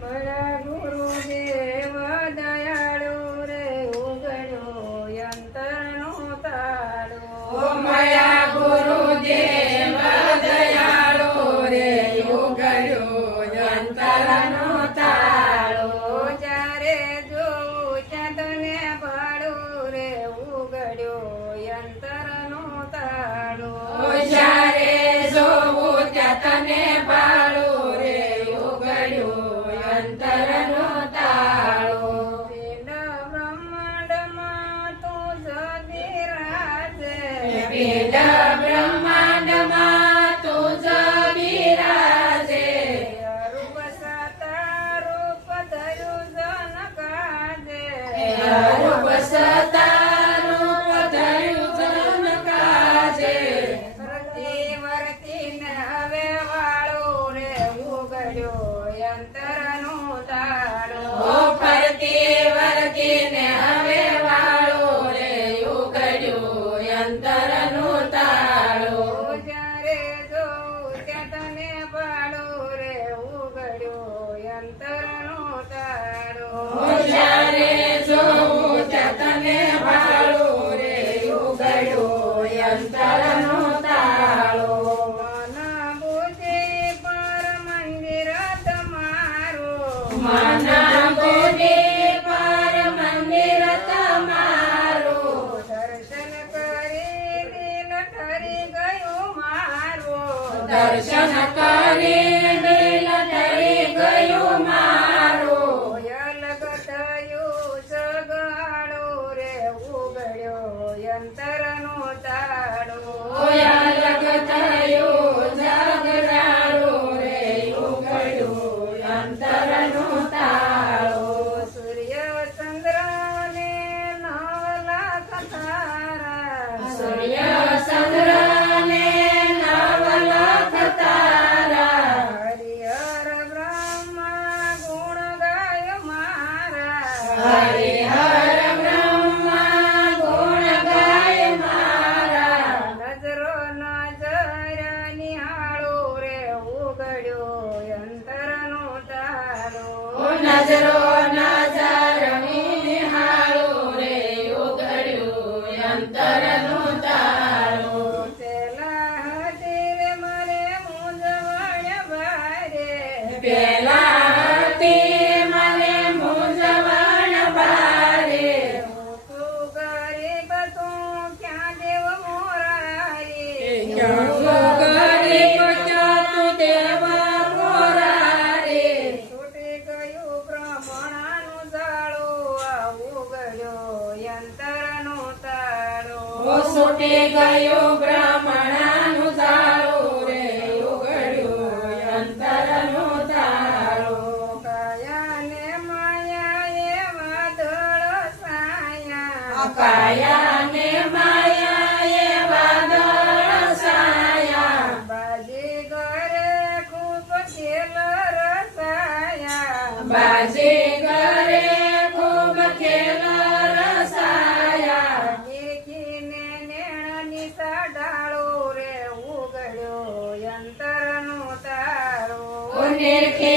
મારા ગુરુદેવ દયાળુ રે ઉગડ્યો યંત્રનો તાળો. મારા ગુરુદેવ દયાળુ રે ઉગડ્યો યંત્રનો તાળો. જ્યારે જોઉં ત્યાં તને ભાળું રે ઉગડ્યો યંત્રનો તાળો. જ્યારે જોવું ત્યાં તને ભાળું રે ઉગડ્યો યંત્રનો તાળો. પિંડ બ્રહ્માંડમાં તું જ બિરાજે. પિંડ બ્રહ્માંડમાં તું જ બિરાજે. રૂપ સતા રૂપ ધર્યું જન કાજે. રૂપ સતા રૂપ ધર્યું જન કાજે. ફરતી વર્તીને હવે વાળું રે ઉગડ્યો યંત્રનો તાળો. ફરતી વર્તીને હવે વાળો રે ઉગડ્યો યંત્રનો તાળો. જ્યારે જોઉં ત્યાં તને ભાળું રે ઉગડ્યો યંત્રનો તાળો. જ્યારે જોવું ત્યાં તને ભાળું રે ઉગડ્યો યંત્રનો તાળો. મન બુદ્ધિ પર મંદિર તમારું. મન બુદ્ધિ પર મંદિર તમારું. દર્શન કરી દિલ ઠરી ગયું મારું. દર્શન કરી દિલ ઠરી ગયું મારું. કોયલ ગતયું સગાડું રે ઉગડ્યો યંત્રનો તાળો. કોયલ ગતયું જગરાળું રે ઉગડ્યું યંત્રનો તાળો. સૂર્ય ચંદ્ર ને નવ લાખ તારા. સૂર્ય ચંદ્ર ને નવ લાખ તારા. હરિહર બ્રહ્મા ગુણ ગાય મારા. હરિહર બ્રહ્મા ગુણ ગાય મારા. નજરો નજર નિહાળું રે ઉગડ્યો યંત્રનો તાળો. નજરો નજર નિહાળું રે ઉગડ્યું યંત્રનો તાળો. પેલા હજીર મને મૂંઝવણ ભારે. પેલા હતી મને મૂંઝવણ ભારે. હું તું ગરીબ તું ક્યાં દેવ મોરારી. ગરીબ તું દેવ મોરારી. છૂટી ગયું બ્રહ્મણાનું જાળું આ ઉગડ્યો યંત્રનો તાળો. છૂટી ગયું બ્રાહ્મણાનું તાળું રે ઉગડ્યું યંત્રનો તાળો. કાયાને માયા એ વાદળ સાયા. કાયા ને માયા એ વાદળ સાયા. બાજી ઘરે ખૂબ ખેલ રસાયા. બાજી ઘરે ખૂબ ખેલ રસાયા. દેખીને નેણની સાડાળો રે ઉગડ્યો યંત્રનો તાળો. નિરખે